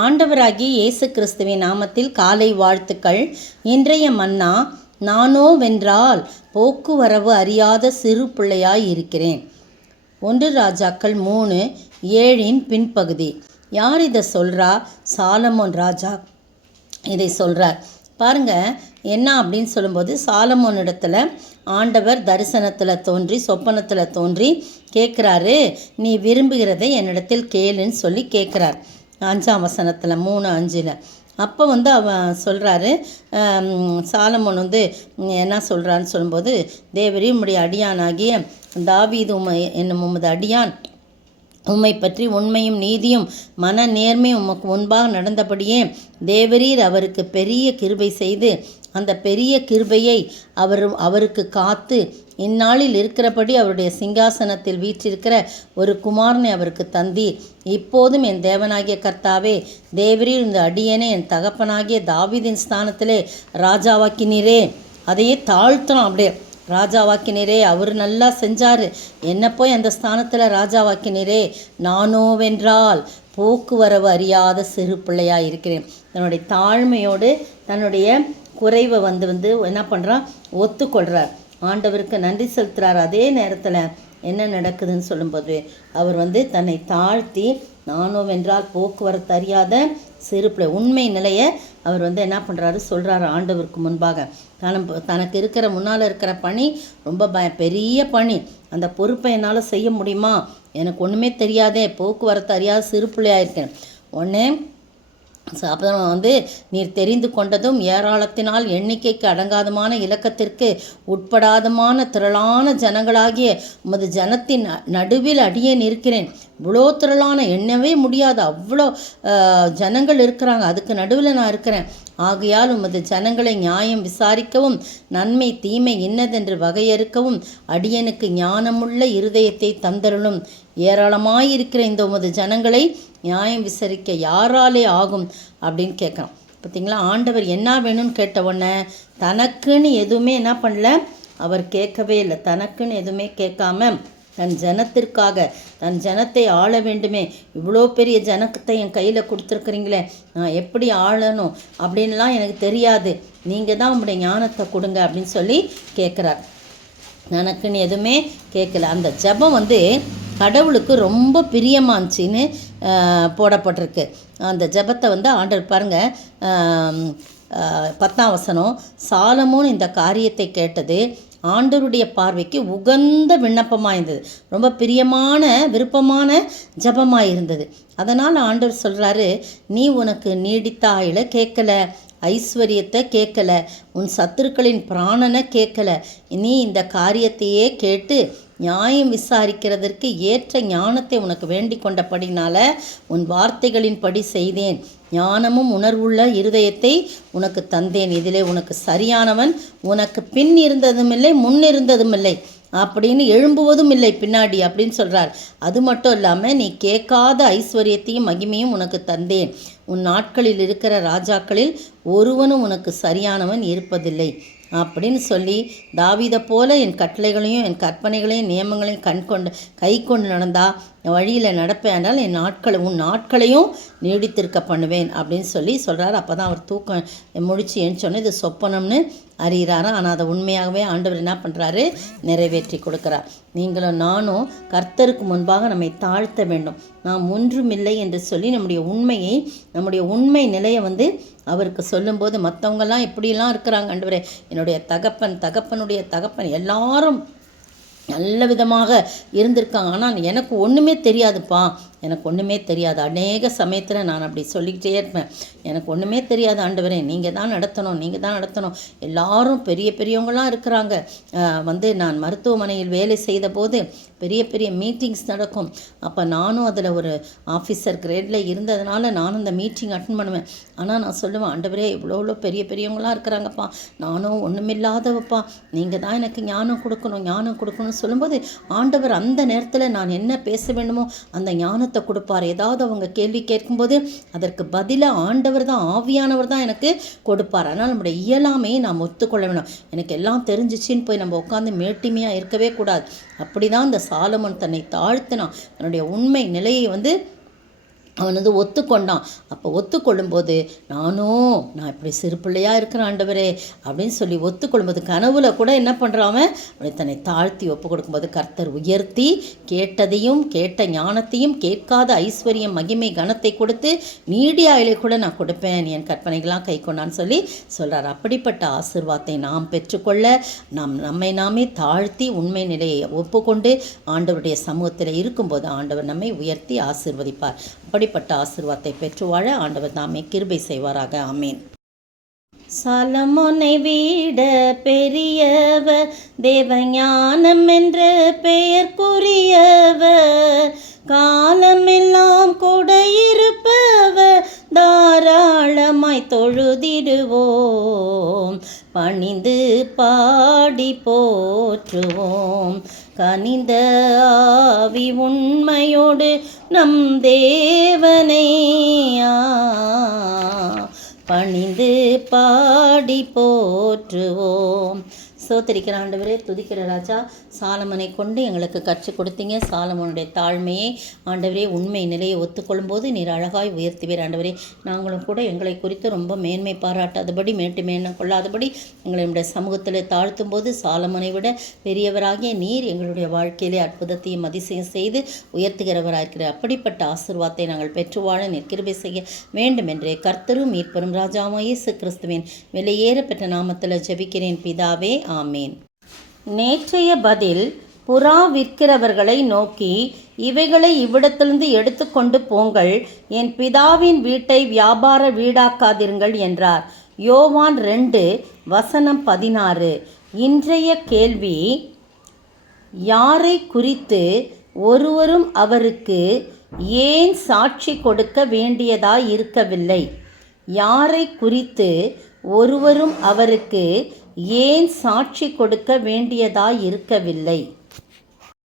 ஆண்டவராகிய இயேசு கிறிஸ்துவின் நாமத்தில் காலை வாழ்த்துக்கள். இன்றைய மன்னா, நானோவென்றால் போக்குவரவு அறியாத சிறு பிள்ளையாய் இருக்கிறேன். 1 ராஜாக்கள் 3:7 பின்பகுதி. யார் இதை சொல்கிறா? சாலமோன் ராஜா இதை சொல்கிறார். பாருங்க, என்ன அப்படின்னு சொல்லும்போது, சாலமோன் இடத்துல ஆண்டவர் தரிசனத்தில் தோன்றி, சொப்பனத்தில் தோன்றி கேட்குறாரு, நீ விரும்புகிறதை என்னிடத்தில் கேளுன்னு சொல்லி கேட்குறார். 5ஆம் வசனத்தில் 3:5. அப்போ அவன் சொல்கிறாரு, சாலமோன் என்ன சொல்கிறான்னு சொல்லும்போது, தேவரே, உம்முடைய அடியானாகிய தாவீது என்னும் உமது அடியான் உம்மை பற்றி உண்மையும் நீதியும் மன நேர்மையும் உமக்கு முன்பாக நடந்தபடியே தேவரீர் அவருக்கு பெரிய கிருபை செய்து அந்த பெரிய கிருபையை அவருக்கு காத்து இந்நாளில் இருக்கிறபடி அவருடைய சிங்காசனத்தில் வீற்றிருக்கிற ஒரு குமாரனை அவருக்கு தந்தீர். இப்போதும் என் தேவனாகிய கர்த்தாவே, தேவரீர் இந்த அடியனை என் தகப்பனாகிய தாவீதின் ஸ்தானத்திலே ராஜாவாக்கினீரே. அதையே தாழ்த்தணும், அப்படியே ராஜாவாக்கினீரே. அவர் நல்லா செஞ்சார், என்ன போய் அந்த ஸ்தானத்தில் ராஜாவாக்கினீரே. நானோவென்றால் போக்குவரவு அறியாத சிறு பிள்ளையாக இருக்கிறேன். தன்னுடைய தாழ்மையோடு தன்னுடைய குறைவை என்ன பண்ணுறான், ஒத்துக்கொள்கிறார். ஆண்டவருக்கு நன்றி செலுத்துகிறார். அதே நேரத்தில் என்ன நடக்குதுன்னு சொல்லும்போது, அவர் தன்னை தாழ்த்தி, நானோவென்றால் போக்குவரத்து அறியாத சிறு பிள்ளை, உண்மை நிலையை அவர் என்ன பண்ணுறாரு, சொல்கிறாரு ஆண்டவருக்கு முன்பாக. தனக்கு இருக்கிற முன்னால் இருக்கிற பணி ரொம்ப பெரிய பணி. அந்த பொறுப்பை என்னால் செய்ய முடியுமா? எனக்கு ஒன்றுமே தெரியாதே, போக்குவரத்து அறியாத சிறு பிள்ளையாக இருக்கேன். உடனே அப்புறம் நீர் தெரிந்து கொண்டதும் ஏராளத்தினால் எண்ணிக்கைக்கு அடங்காதமான இலக்கத்திற்கு உட்படாதமான திரளான ஜனங்களாகிய உமது ஜனத்தின் நடுவில் அடியேன் இருக்கிறேன். இவ்வளோ திரளான, எண்ணவே முடியாது, அவ்வளோ ஜனங்கள் இருக்கிறாங்க, அதுக்கு நடுவில் நான் இருக்கிறேன். ஆகையால் உமது ஜனங்களை நியாயம் விசாரிக்கவும் நன்மை தீமை இன்னதென்று வகையறுக்கவும் அடியனுக்கு ஞானமுள்ள இருதயத்தை தந்தருளும். ஏராளமாயிருக்கிற இந்த உமது ஜனங்களை நியாயம் விசாரிக்க யாராலே ஆகும் அப்படின்னு கேட்குறான். பார்த்தீங்களா, ஆண்டவர் என்ன வேணும்னு கேட்ட உடனே தனக்குன்னு எதுவுமே என்ன பண்ணல, அவர் கேட்கவே இல்லை. தனக்குன்னு எதுவுமே கேட்காம தன் ஜனத்திற்காக, தன் ஜனத்தை ஆள வேண்டுமே, இவ்வளோ பெரிய ஜனத்தை என் கையில் கொடுத்துருக்குறீங்களே, நான் எப்படி ஆளணும் அப்படின்லாம் எனக்கு தெரியாது, நீங்கள் தான் உங்களுடைய ஞானத்தை கொடுங்க அப்படின்னு சொல்லி கேட்குறார். எனக்குன்னு எதுவுமே கேட்கல. அந்த ஜெபம் கடவுளுக்கு ரொம்ப பிரியமானுச்சின்னு போடப்பட்டிருக்கு. அந்த ஜெபத்தை ஆண்டவர் பாருங்கள், 10ஆம் வசனம், சாலமோன் இந்த காரியத்தை கேட்டது ஆண்டவருடைய பார்வைக்கு உகந்த விண்ணப்பமாக இருந்தது, ரொம்ப பிரியமான விருப்பமான ஜபமாக இருந்தது. அதனால் ஆண்டவர் சொல்கிறாரு, நீ உனக்கு நீடித்த ஆயுளை கேட்கல, ஐஸ்வர்யத்தை கேட்கல, உன் சத்துருக்களின் பிராணனை கேட்கல, நீ இந்த காரியத்தையே கேட்டு நியாயம் விசாரிக்கிறதற்கு ஏற்ற ஞானத்தை உனக்கு வேண்டிக் கொண்டபடினால உன் வார்த்தைகளின்படி செய்தேன். ஞானமும் உணர்வுள்ள இருதயத்தை உனக்கு தந்தேன். இதிலே உனக்கு சரியானவன் உனக்கு பின் இருந்ததும் இல்லை, முன் இருந்ததும் இல்லை, அப்படின்னு எழும்புவதும் இல்லை பின்னாடி அப்படின்னு சொல்கிறார். அது மட்டும் இல்லாமல் நீ கேட்காத ஐஸ்வர்யத்தையும் மகிமையும் உனக்கு தந்தேன். உன் நாட்களில் இருக்கிற ராஜாக்களில் ஒருவனும் உனக்கு சரியானவன் இருப்பதில்லை அப்படின்னு சொல்லி, தாவீதை போல என் கட்டளைகளையும் என் கற்பனைகளையும் நியமங்களையும் கை கொண்டு நடந்தா வழியில் நடப்பேன், உன் நாட்களையும் நீடித்திருக்க பண்ணுவேன் அப்படின்னு சொல்கிறார். அப்போ தான் அவர் தூக்கம் முடிச்சு ஏன்னு இது சொப்பனம்னு அறிகிறாரா. ஆனால் அதை உண்மையாகவே ஆண்டவர் என்ன பண்ணுறாரு, நிறைவேற்றி கொடுக்குறார். நீங்களும் நானும் கர்த்தருக்கு முன்பாக நம்மை தாழ்த்த வேண்டும். நாம் ஒன்றுமில்லை என்று சொல்லி நம்முடைய உண்மை நிலையை அவருக்கு சொல்லும்போது, மற்றவங்கெல்லாம் இப்படிலாம் இருக்கிறாங்க ஆண்டவரே, என்னுடைய தகப்பனுடைய தகப்பன் எல்லாரும் நல்ல விதமாக இருந்திருக்காங்க, ஆனால் எனக்கு ஒன்றுமே தெரியாதுப்பா, எனக்கு ஒன்றுமே தெரியாது. அநேக சமயத்தில் நான் அப்படி சொல்லிக்கிட்டே இருப்பேன், எனக்கு ஒன்றுமே தெரியாது ஆண்டவரே, நீங்கள் தான் நடத்தணும். எல்லாரும் பெரியவங்களாம் இருக்கிறாங்க. நான் மருத்துவமனையில் வேலை செய்த போது பெரிய மீட்டிங்ஸ் நடக்கும். அப்போ நானும் அதில் ஒரு ஆஃபீஸர் கிரேடில் இருந்ததுனால நானும் அந்த மீட்டிங் அட்டன் பண்ணுவேன். ஆனால் நான் சொல்லுவேன், ஆண்டவரே, இவ்வளோ பெரியவங்களாம் இருக்கிறாங்கப்பா, நானும் ஒன்றுமில்லாதவப்பா, நீங்கள் தான் எனக்கு ஞானம் கொடுக்கணும் சொல்லும்போது, ஆண்டவர் அந்த நேரத்தில் நான் என்ன பேச வேண்டுமோ அந்த ஞானத்தை கொடுப்பார். ஏதாவது அவங்க கேள்வி கேட்கும்போது அதற்கு பதிலாக ஆண்டவர் தான், ஆவியானவர் தான் எனக்கு கொடுப்பார். அதனால் நம்முடைய இயலாமையை நாம் ஒத்துக்கொள்ள வேணும். எனக்கு எல்லாம் தெரிஞ்சிச்சின்னு போய் நம்ம உட்காந்து மேட்டிமையாக இருக்கவே கூடாது. அப்படி தான் இந்த சாலமோன் தன்னை தாழ்த்தினான். தன்னுடைய உண்மை நிலையை அவன் ஒத்துக்கொண்டான். அப்போ ஒத்துக்கொள்ளும்போது நான் இப்படி சிறு பிள்ளையாக இருக்கிறேன் ஆண்டவரே அப்படின்னு சொல்லி ஒத்துக்கொள்ளும்போது கனவுல கூட என்ன பண்ணுறான் அவன் அப்படி தன்னை தாழ்த்தி ஒப்பு கொடுக்கும்போது கர்த்தர் உயர்த்தி கேட்டதையும் கேட்ட ஞானத்தையும் கேட்காத ஐஸ்வர்யம் மகிமை கனத்தை கொடுத்து மீடியாவிலே கூட நான் கொடுப்பேன், என் கற்பனைகளாம் கை கொண்டான்னு சொல்லி சொல்கிறார். அப்படிப்பட்ட ஆசீர்வாதத்தை நாம் பெற்றுக்கொள்ள நம்மை நாமே தாழ்த்தி உண்மை நிலையை ஒப்புக்கொண்டு ஆண்டவருடைய சமூகத்தில் இருக்கும்போது ஆண்டவர் நம்மை உயர்த்தி ஆசீர்வதிப்பார். அப்படிப்பட்ட ஆசீர்வாதத்தை பெற்று வாழ ஆண்டவர் தாமே கிருபை செய்வாராக. ஆமீன். சாலமோனை விட பெரியவர், தேவஞானம் என்ற பெயர்க்குரியவர், காலமெல்லாம் கூட இருப்பவர், தாராளமாய் தொழுதிடுவோம், பணிந்து பாடி போற்றுவோம், கனிந்த ஆவி உண்மையோடு நம் தேவனை பணிந்து பாடி போற்றுவோம். சோத்தரிக்கிற ஆண்டவரே, துதிக்கிற ராஜா, சாலமனை கொண்டு எங்களுக்கு கற்றுக் கொடுத்தீங்க. சாலமோனுடைய தாழ்மையை ஆண்டவரே உண்மை நிலையை ஒத்துக்கொள்ளும்போது நீர் அழகாய் உயர்த்துவீர் ஆண்டவரே. நாங்களும் கூட எங்களை குறித்து ரொம்ப மேன்மை பாராட்டாதபடி மேன்மை கொள்ளாதபடி எங்களை நம்முடைய சமூகத்தில் தாழ்த்தும் போது சாலமனை விட பெரியவராகிய நீர் எங்களுடைய வாழ்க்கையிலே அற்புதத்தையும் அதிசயம் செய்து உயர்த்துகிறவராயிருக்கிற அப்படிப்பட்ட ஆசீர்வாதத்தை நாங்கள் பெற்று வாழ நீர் கிருபை செய்ய வேண்டும் என்று கர்த்தரும் மீட்பரும் ராஜாவாகிய இயேசு கிறிஸ்துவின் விலையேற பெற்ற நாமத்தில் ஜெபிக்கிறேன் பிதாவே, ஆமீன். நேற்றைய பதில், புறா விற்கிறவர்களை நோக்கி இவைகளை இவ்விடத்திலிருந்து எடுத்துக்கொண்டு போங்கள், என் பிதாவின் வீட்டை வியாபார வீடாக்காதிருங்கள் என்றார். யோவான் 2:16. இன்றைய கேள்வி, யாரை குறித்து ஒருவரும் அவருக்கு ஏன் சாட்சி கொடுக்க வேண்டியதாய் இருக்கவில்லை? யாரை குறித்து ஒருவரும் அவருக்கு ஏன் சாட்சி கொடுக்க வேண்டியதாய் இருக்கவில்லை?